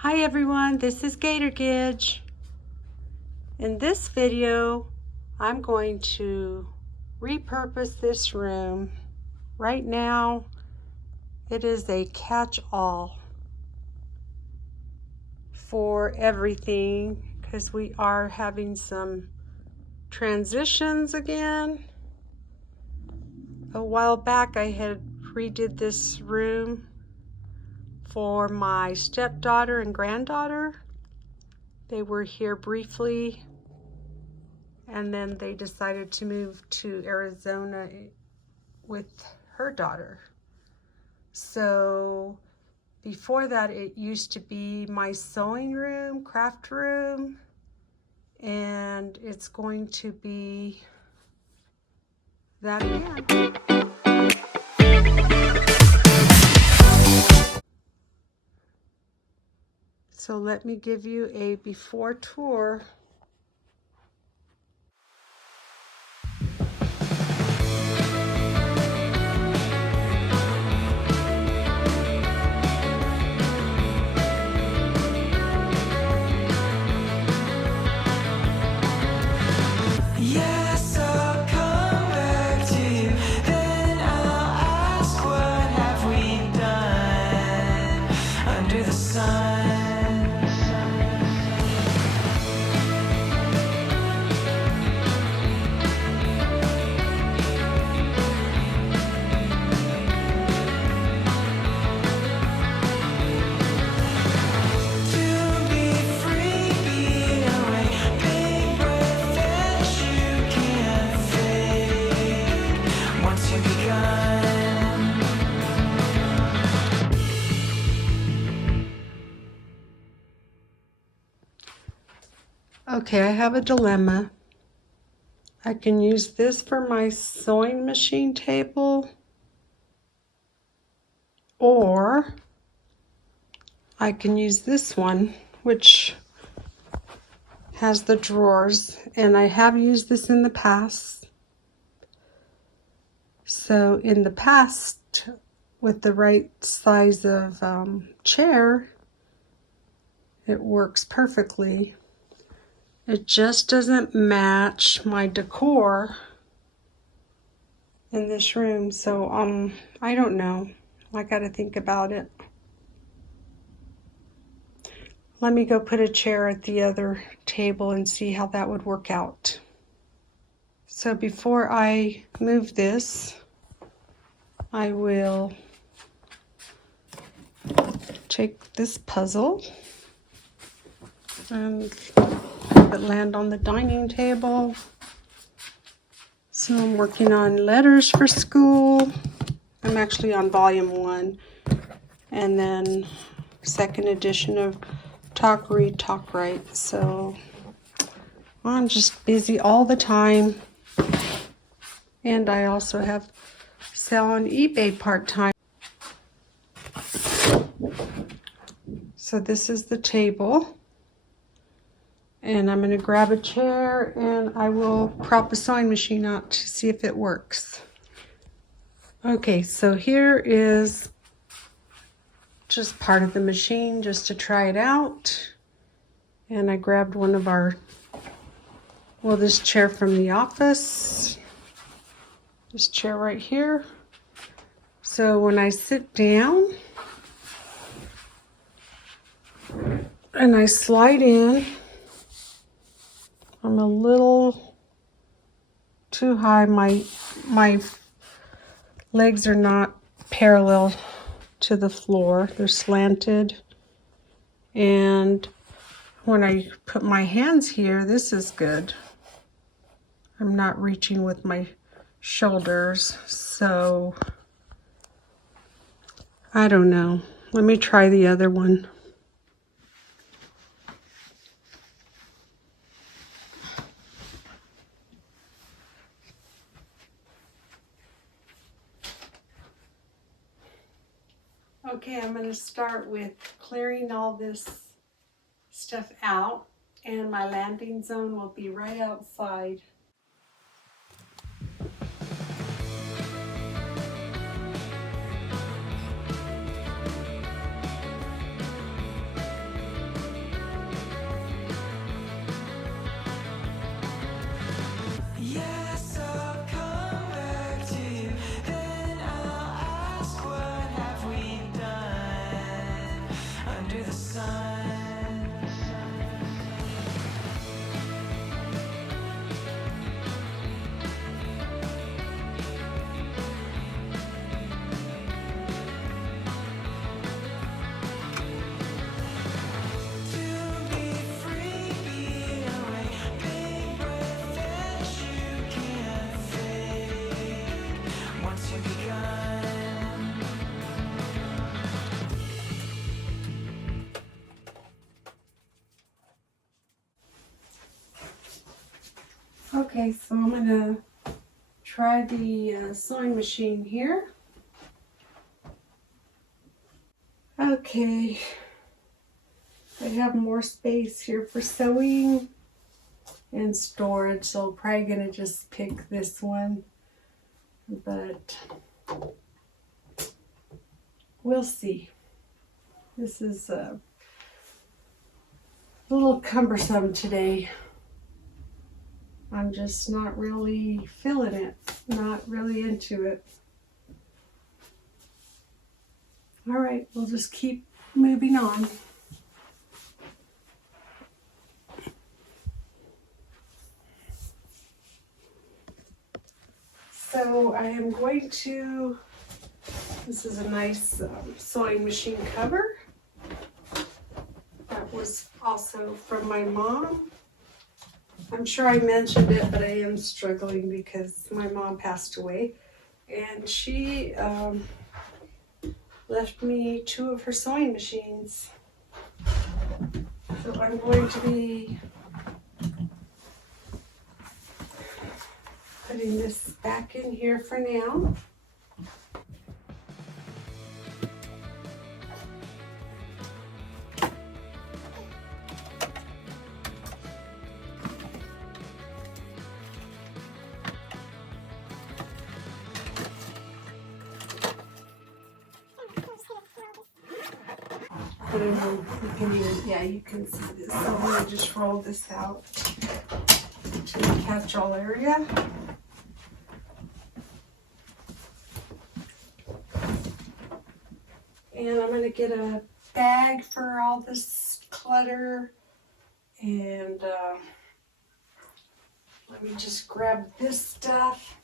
Hi everyone, this is Gator Gidge. In this video, I'm going to repurpose this room. Right now, it is a catch-all for everything because we are having some transitions again. A while back, I had redid this room for my stepdaughter and granddaughter. They were here briefly, and then they decided to move to Arizona with her daughter. So before that, it used to be my sewing room, craft room, and it's going to be that again. So let me give you a before tour. Yes, I'll come back to you, then I'll ask, what have we done under the sun? To be free, be away, big breath that you can't fake once you've begun. Okay, I have a dilemma. I can use this for my sewing machine table, or I can use this one, which has the drawers, and I have used this in the past. So in the past, with the right size of chair, it works perfectly. It just doesn't match my decor in this room, so I don't know. I gotta think about it. Let me go put a chair at the other table and see how that would work out. So before I move this, I will take this puzzle and have it land on the dining table. So I'm working on letters for school. I'm actually on volume 1, and then second edition of Talk, Read, Talk, Write. So I'm just busy all the time. And I also have sell on eBay part-time. So this is the table. And I'm going to grab a chair and I will prop a sewing machine out to see if it works. Okay, so here is just part of the machine just to try it out. And I grabbed one of this chair from the office. This chair right here. So when I sit down and I slide in, I'm a little too high. My legs are not parallel to the floor. They're slanted. And when I put my hands here, this is good. I'm not reaching with my shoulders, so I don't know. Let me try the other one. Okay, I'm going to start with clearing all this stuff out, and my landing zone will be right outside. under the sun. To be free, be away, big breath that you can't fake once you've begun. Okay, so I'm gonna try the sewing machine here. Okay, I have more space here for sewing and storage, so I'm probably gonna just pick this one, but we'll see. This is a little cumbersome today. I'm just not really feeling it, not really into it. All right, we'll just keep moving on. So I am going to, this is a nice sewing machine cover. That was also from my mom. I'm sure I mentioned it, but I am struggling because my mom passed away. And she left me 2 of her sewing machines. So I'm going to be putting this back in here for now. I don't know, you can even, yeah, you can see this. So I'm going to just roll this out to the catch-all area. And I'm going to get a bag for all this clutter. And let me just grab this stuff.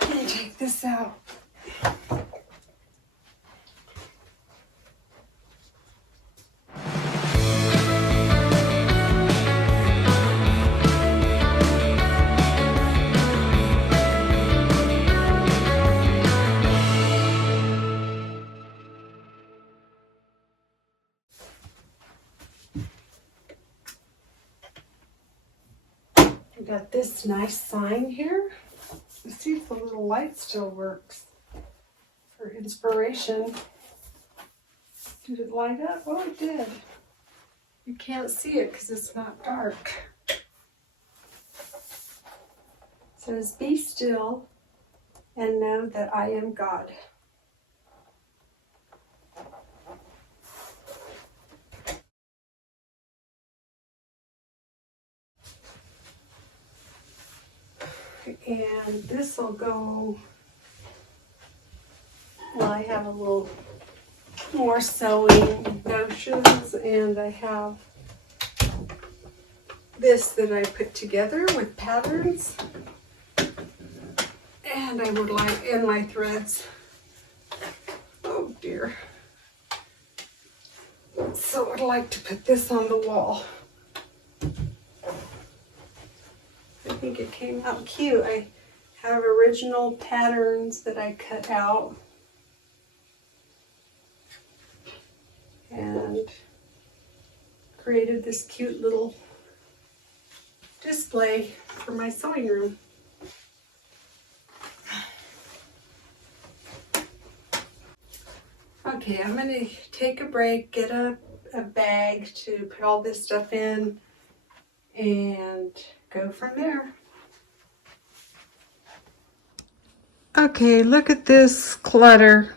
And take this out. I got this nice sign here. Let's see if the little light still works for inspiration. Did it light up? Oh, it did. You can't see it because it's not dark. It says, "Be still and know that I am God." And this will go, well, I have a little more sewing notions, and I have this that I put together with patterns, and I would like in my threads. Oh dear. So I'd like to put this on the wall. I think it came out cute. I have original patterns that I cut out and created this cute little display for my sewing room. Okay, I'm going to take a break, get a bag to put all this stuff in, and go from there. Okay, look at this clutter.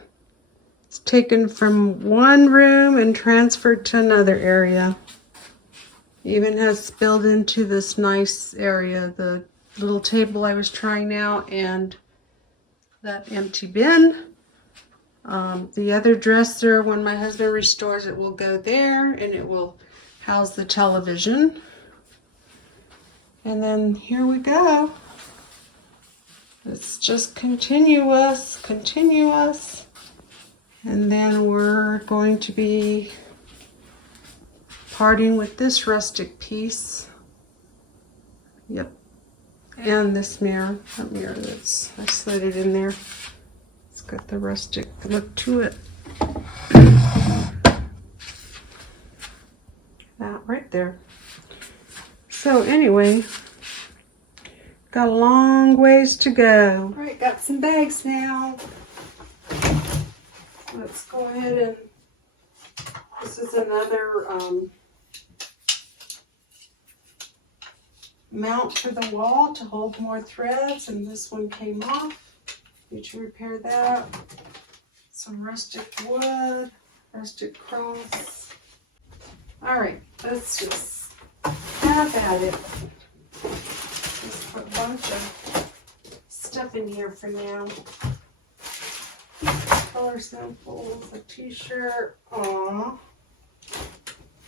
It's taken from one room and transferred to another area. Even has spilled into this nice area, the little table I was trying out and that empty bin. The other dresser, when my husband restores it, will go there, and it will house the television. And then here we go. It's just continuous. And then we're going to be parting with this rustic piece. Yep. And this mirror, that mirror that's, I slid it in there. It's got the rustic look to it. That right there. So anyway, got a long ways to go. All right, got some bags now. Let's go ahead and, this is another mount for the wall to hold more threads, and this one came off. Need to repair that. Some rustic wood, rustic cross. All right, let's just have at it. Just put a bunch of stuff in here for now. Color samples, a t-shirt. Aww.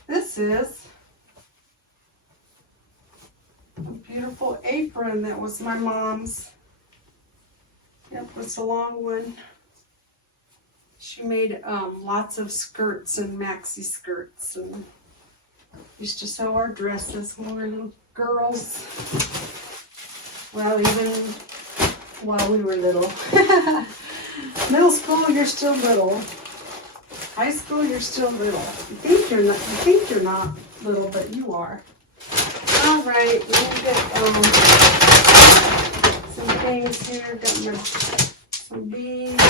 This is a beautiful apron that was my mom's. Yep, it's a long one. She made lots of skirts and maxi skirts, and used to sew our dresses when we were little girls. Well, even while we were little. Middle school, you're still little. High school, you're still little. You think you're not little, but you are. All right, we'll get some things here. Got some beads,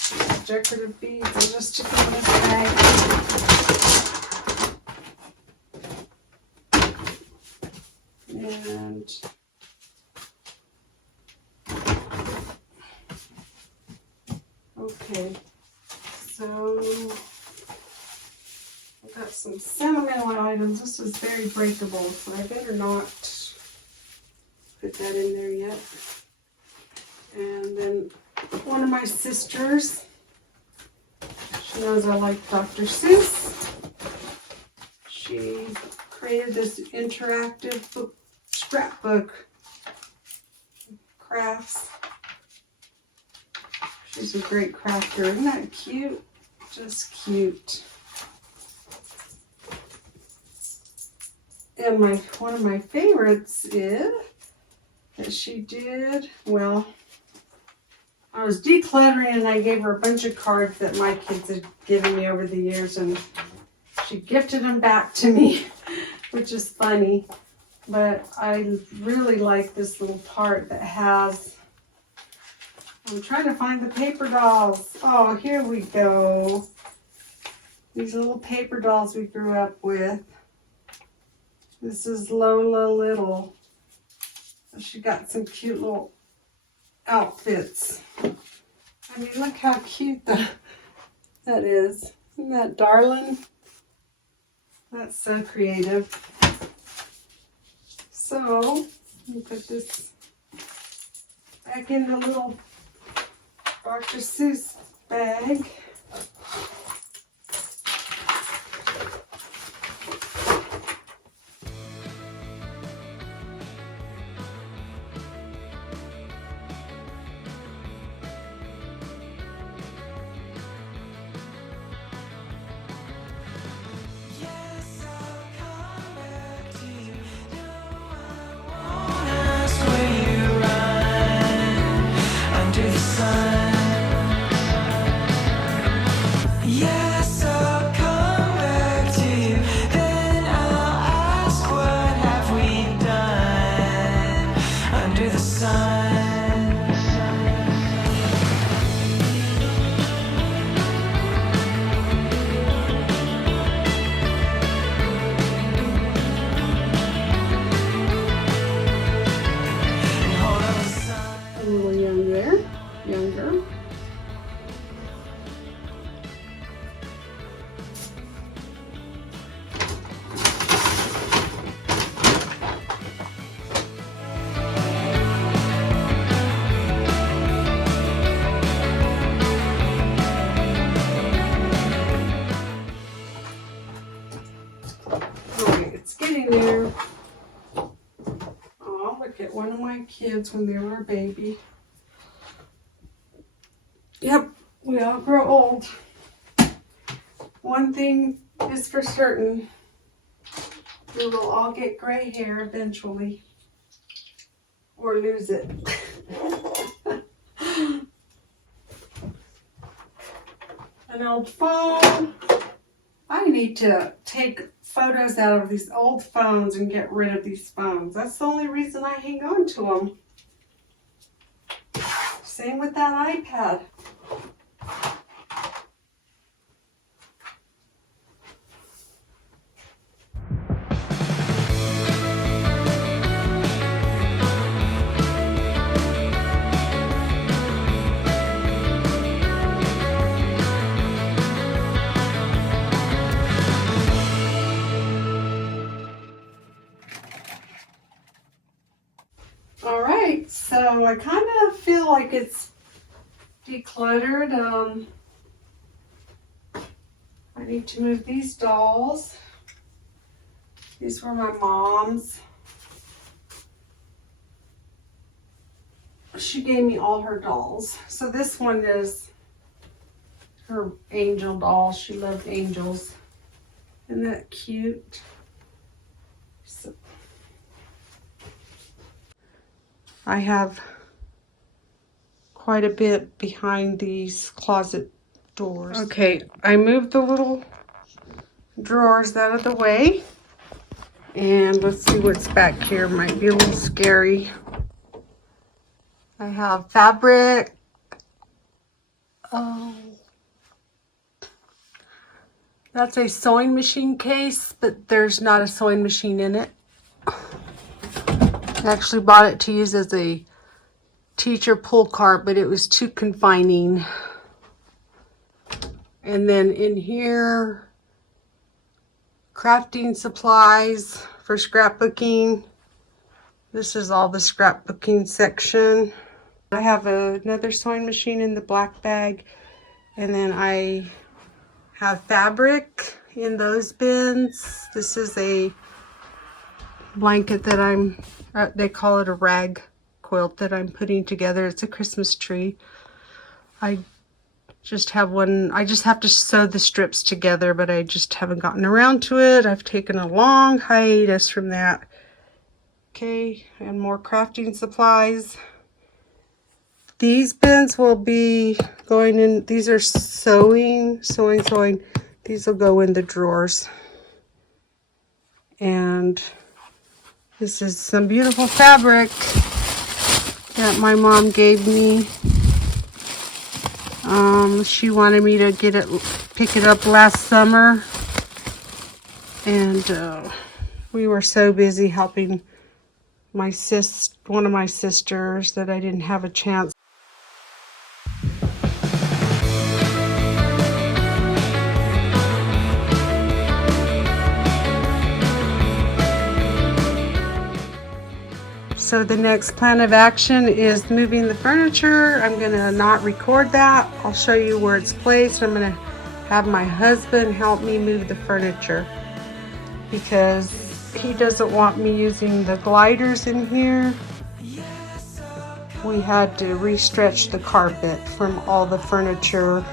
some decorative beads. I'll just stick them in this bag. And okay, so I've got some sentimental items. This is very breakable, so I better not put that in there yet. And then one of my sisters, she knows I like Dr. Seuss. She created this interactive book, scrapbook crafts. She's a great crafter. Isn't that cute? Just cute. And one of my favorites is that she did, well, I was decluttering and I gave her a bunch of cards that my kids had given me over the years, and she gifted them back to me, which is funny. But I really like this little part that has, I'm trying to find the paper dolls. Oh, here we go. These little paper dolls we grew up with. This is Lola Little. She got some cute little outfits. I mean, look how cute that is. Isn't that darling? That's so creative. So, let me put this back in the little Dr. Seuss bag. Yes, I'll come back to you. No, I won't ask where you run under the sun. kids when they were a baby. Yep, we all grow old. One thing is for certain, we will all get gray hair eventually. Or lose it. An old phone. I need to take photos out of these old phones and get rid of these phones. That's the only reason I hang on to them. Same with that iPad. Alright, so I kind of feel like it's decluttered. I need to move these dolls. These were my mom's. She gave me all her dolls. So this one is her angel doll. She loved angels. Isn't that cute? So I have quite a bit behind these closet doors. Okay, I moved the little drawers out of the way. And let's see what's back here. Might be a little scary. I have fabric. Oh. That's a sewing machine case, but there's not a sewing machine in it. I actually bought it to use as a teacher pull cart, but it was too confining. And then in here, crafting supplies for scrapbooking. This is all the scrapbooking section. I have another sewing machine in the black bag. And then I have fabric in those bins. This is a blanket that they call it a rag quilt that I'm putting together. It's a Christmas tree. I just have one. I just have to sew the strips together, but I just haven't gotten around to it. I've taken a long hiatus from that. Okay, and more crafting supplies. These bins will be going in. These are sewing. These will go in the drawers. And this is some beautiful fabric that my mom gave me. She wanted me to pick it up last summer. And we were so busy helping one of my sisters that I didn't have a chance. So the next plan of action is moving the furniture. I'm going to not record that. I'll show you where it's placed. I'm going to have my husband help me move the furniture because he doesn't want me using the gliders in here. We had to re-stretch the carpet from all the furniture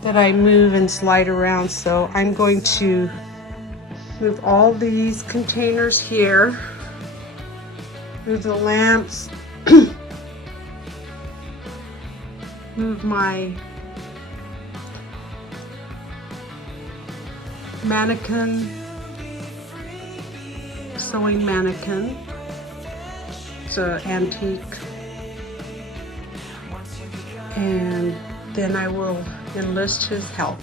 that I move and slide around. So I'm going to move all these containers here. Move the lamps, move my mannequin, sewing mannequin. It's an antique. And then I will enlist his help.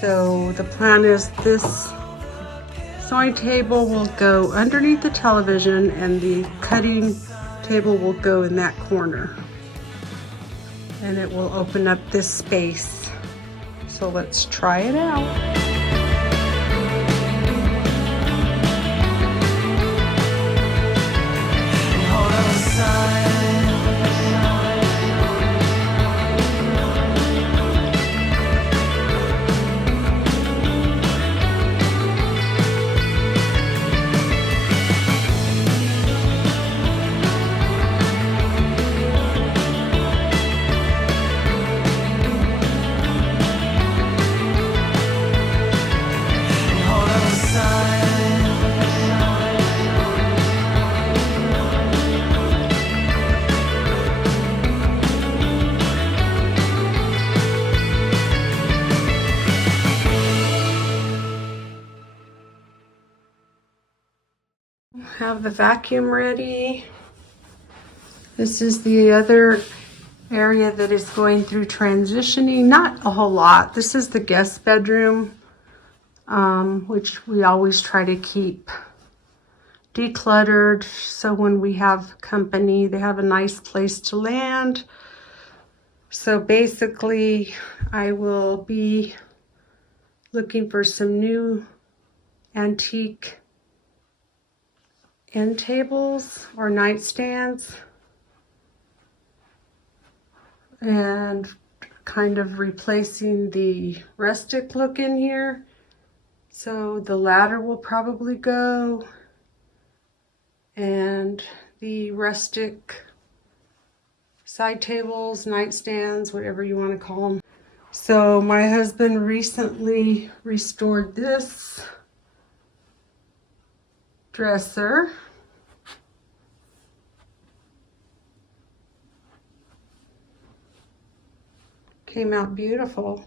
So the plan is this sewing table will go underneath the television and the cutting table will go in that corner. And it will open up this space. So let's try it out. have the vacuum ready. This is the other area that is going through transitioning. Not a whole lot. This is the guest bedroom, which we always try to keep decluttered, so when we have company, they have a nice place to land. So basically, I will be looking for some new antique end tables or nightstands, and kind of replacing the rustic look in here. So the ladder will probably go, and the rustic side tables, nightstands, whatever you want to call them. So my husband recently restored this dresser. Came out beautiful.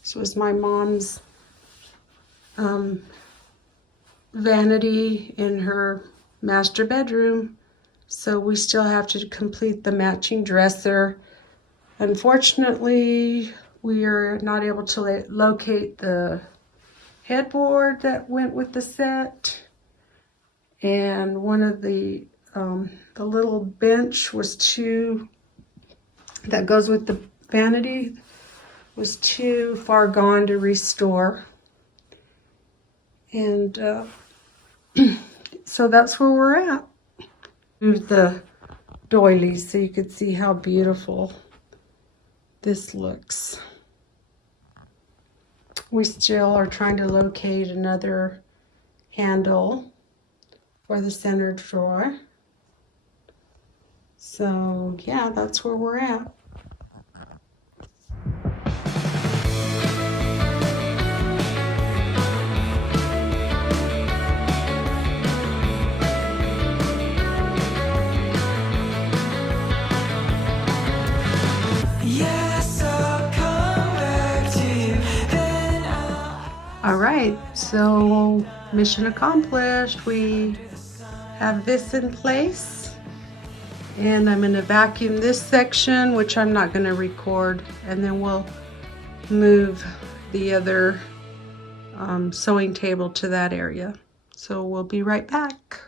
This was my mom's vanity in her master bedroom, so we still have to complete the matching dresser. Unfortunately, we are not able to locate the headboard that went with the set, and one of the little bench was that goes with the vanity was too far gone to restore. And so that's where we're at. Move the doilies so you could see how beautiful this looks. We still are trying to locate another handle for the center drawer. So yeah, that's where we're at. All right, so mission accomplished. We have this in place, and I'm going to vacuum this section, which I'm not going to record, and then we'll move the other sewing table to that area. So we'll be right back.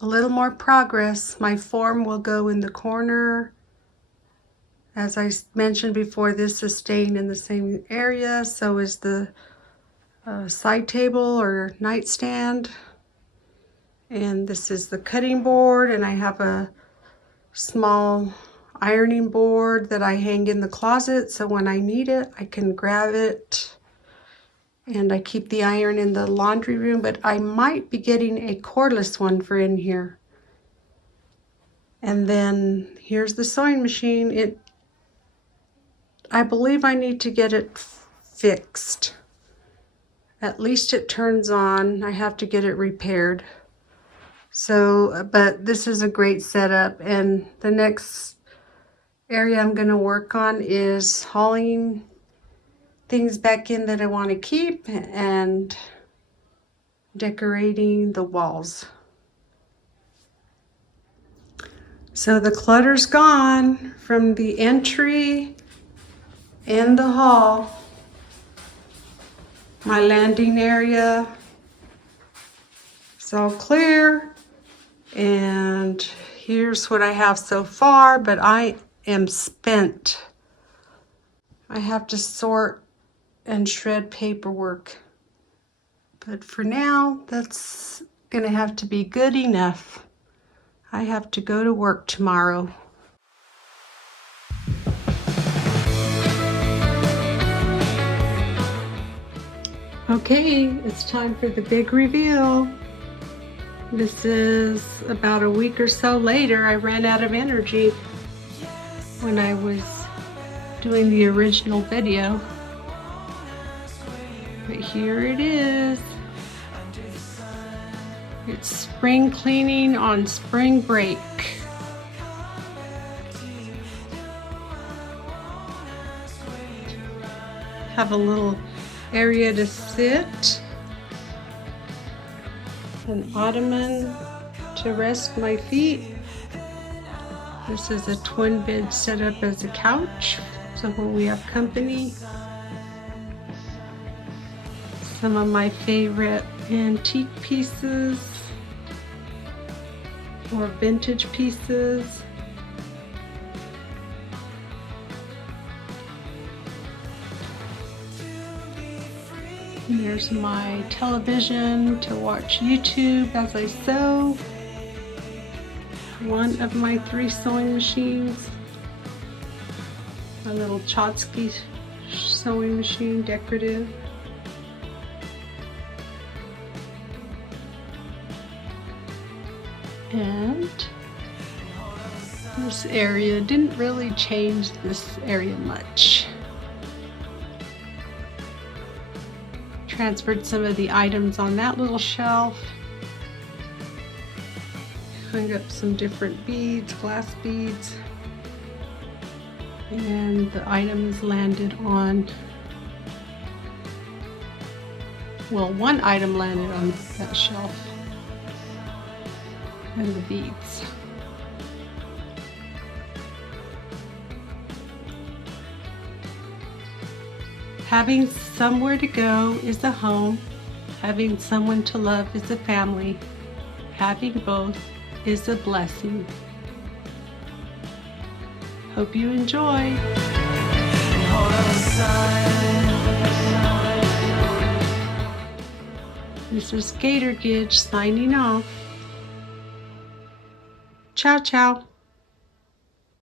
A little more progress. My form will go in the corner. As I mentioned before, this is staying in the same area, so is the side table or nightstand. And this is the cutting board, and I have a small ironing board that I hang in the closet, so when I need it, I can grab it. And I keep the iron in the laundry room, but I might be getting a cordless one for in here. And then here's the sewing machine. I believe I need to get it fixed. At least it turns on. I have to get it repaired. So, but this is a great setup, and the next area I'm going to work on is hauling things back in that I want to keep and decorating the walls. So the clutter's gone from the entry and the hall. My landing area is all clear, and here's what I have so far, but I am spent. I have to sort and shred paperwork, but for now that's gonna have to be good enough. I have to go to work tomorrow. Okay, it's time for the big reveal. This is about a week or so later. I ran out of energy when I was doing the original video. But here it is. It's spring cleaning on spring break. Have a little area to sit. an ottoman to rest my feet. This is a twin bed set up as a couch, so when we have company. Some of my favorite antique pieces or vintage pieces. And there's my television to watch YouTube as I sew. One of my 3 sewing machines. A little Chotsky sewing machine, decorative. And this area didn't really change this area much. Transferred some of the items on that little shelf. Hung up some different beads, glass beads. And the items landed on, well, one item landed on that shelf. And the beads. Having somewhere to go is a home. Having someone to love is a family. Having both is a blessing. Hope you enjoy. This is Gator Gidge signing off. Ciao, ciao.